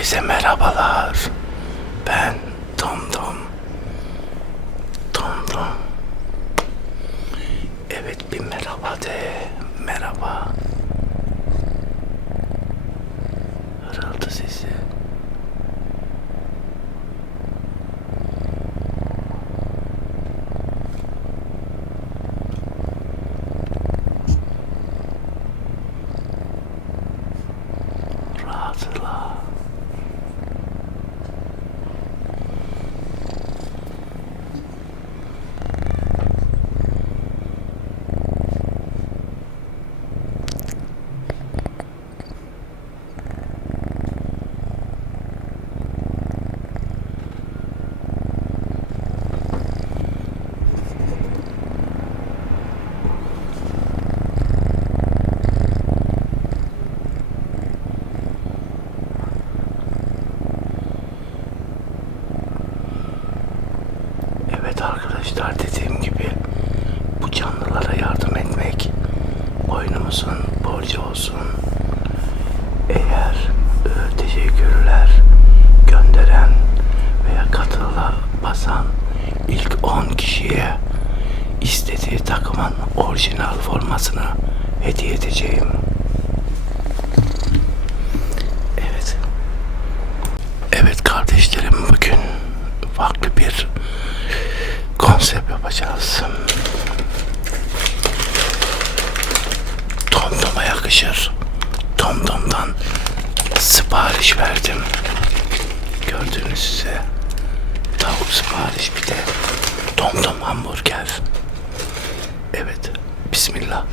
Herkese merhabalar. Ben Tom Tom. Tom Tom. Evet bir merhaba de. Merhaba. Hırıltı sesi. Kişiye istediği takımın orijinal formasını hediye edeceğim. Evet. Evet kardeşlerim bugün farklı bir konsept yapacağız. Tomtom'a yakışır. Tomtom'dan sipariş verdim. Gördüğünüz üzere tavuk sipariş bir de Tomtom hamburger. Evet. Bismillah.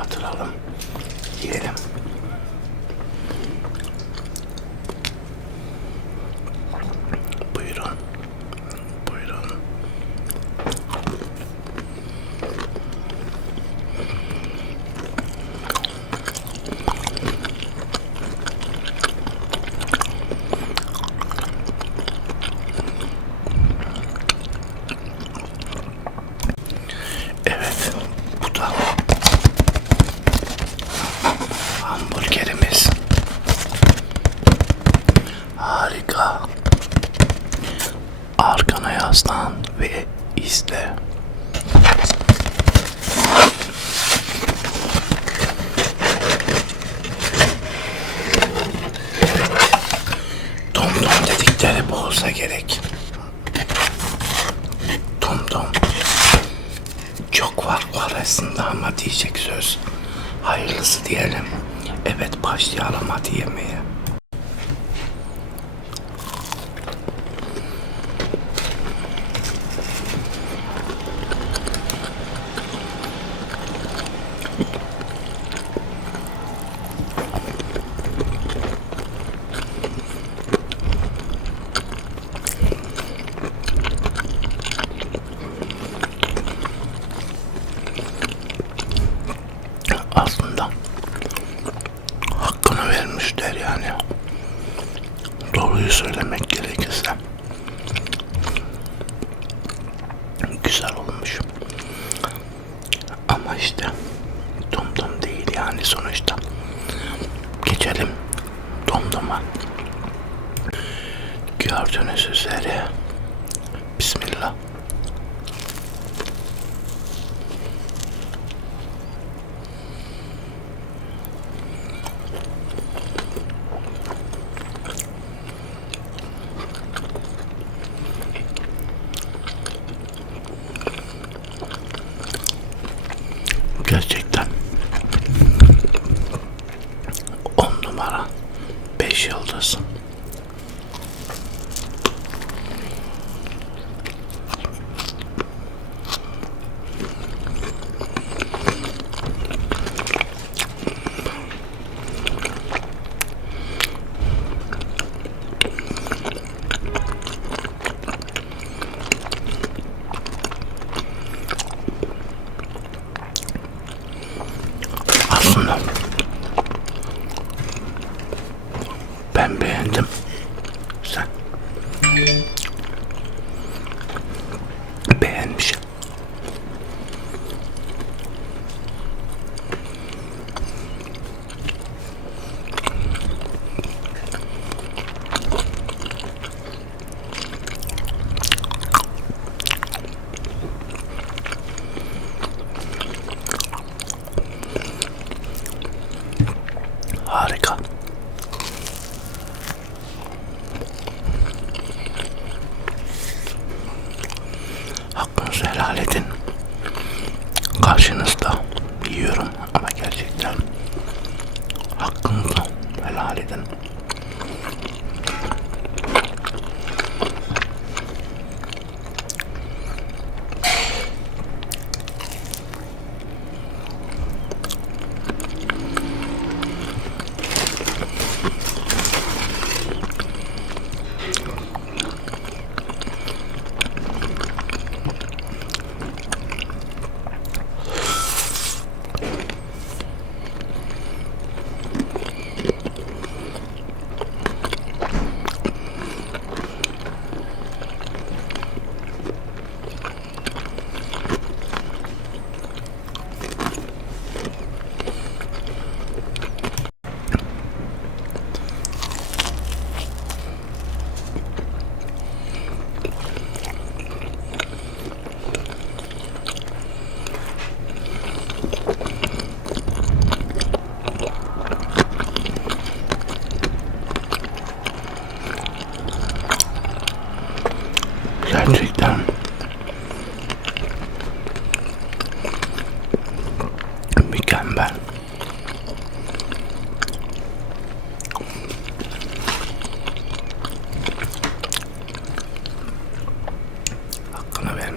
Batıralım. Yiyelim. Buyurun. Buyurun. Evet. Bu da hamburgerimiz. Harika. Yaslan ve izle. Tom tom dedikleri bu gerek. Tom tom. Çok var aslında ama diyecek söz. Hayırlısı diyelim. Evet başlayalım hadi yemeğe. article.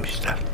Vermişler.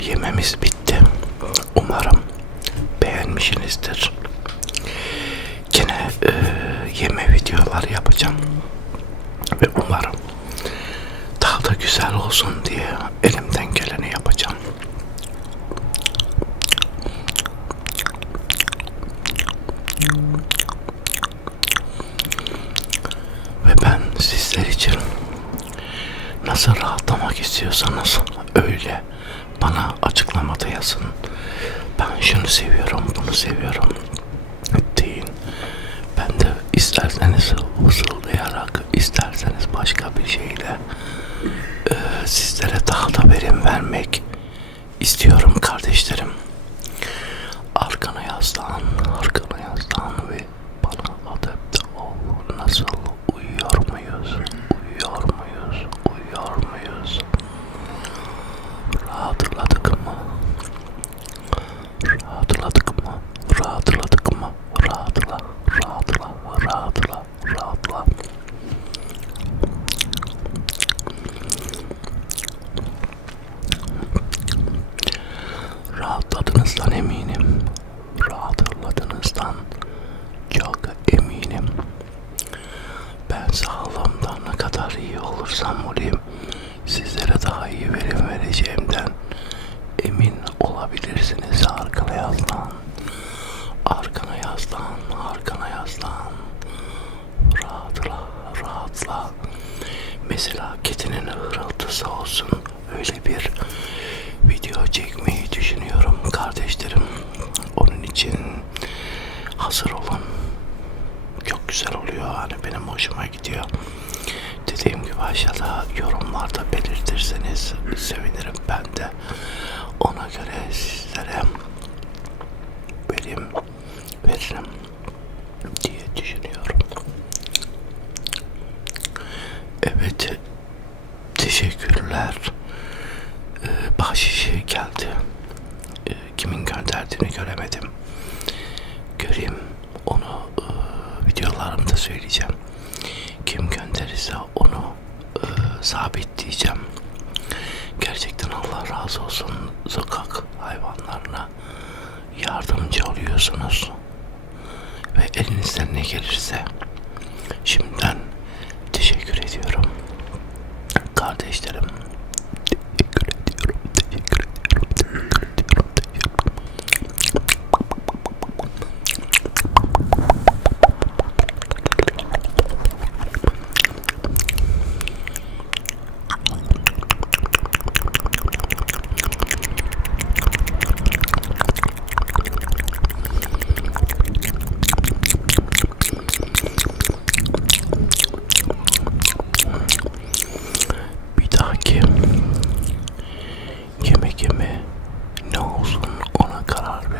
Yememiz bitti. Umarım beğenmişsinizdir. Yine e, yeme videoları yapacağım. Ve umarım daha da güzel olsun diye elimden geleni yapacağım. Ve ben sizler için nasıl rahatlamak istiyorsanız öyle bana açıklamada yazın. Ben şunu seviyorum, bunu seviyorum deyin. Ben de isterseniz fısıldayarak, isterseniz başka bir şeyle e, sizlere daha da verim vermek istiyorum kardeşlerim. Arkana yaslan, Mesela kedinin hırıltısı olsun. Öyle bir video çekmeyi düşünüyorum kardeşlerim. Onun için hazır olun. Çok güzel oluyor hani benim hoşuma gidiyor. Dediğim gibi aşağıda yorumlarda belirtirseniz sevinirim ben de. Ona göre sizlere verim veririm diye düşünüyorum. az olsun sokak hayvanlarına yardımcı oluyorsunuz. Ve elinizden ne gelirse şimdiden teşekkür ediyorum. Kardeşlerim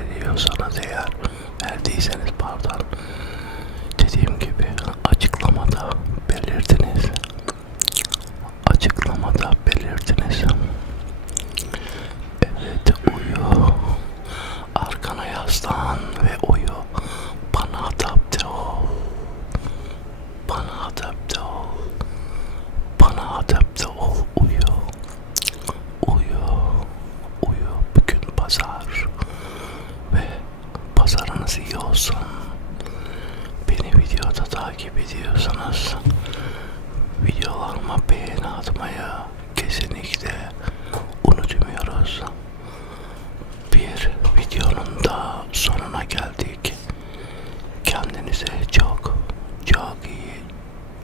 ediyorsanız eğer verdiyseniz pardon. Dediğim gibi açıklamada belirtiniz. Kendinize çok çok iyi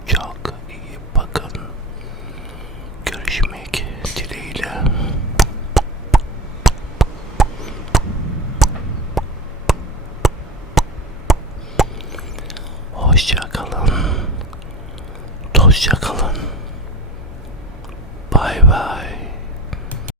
çok iyi bakın. Görüşmek dileğiyle. Hoşça kalın. Hoşça kalın.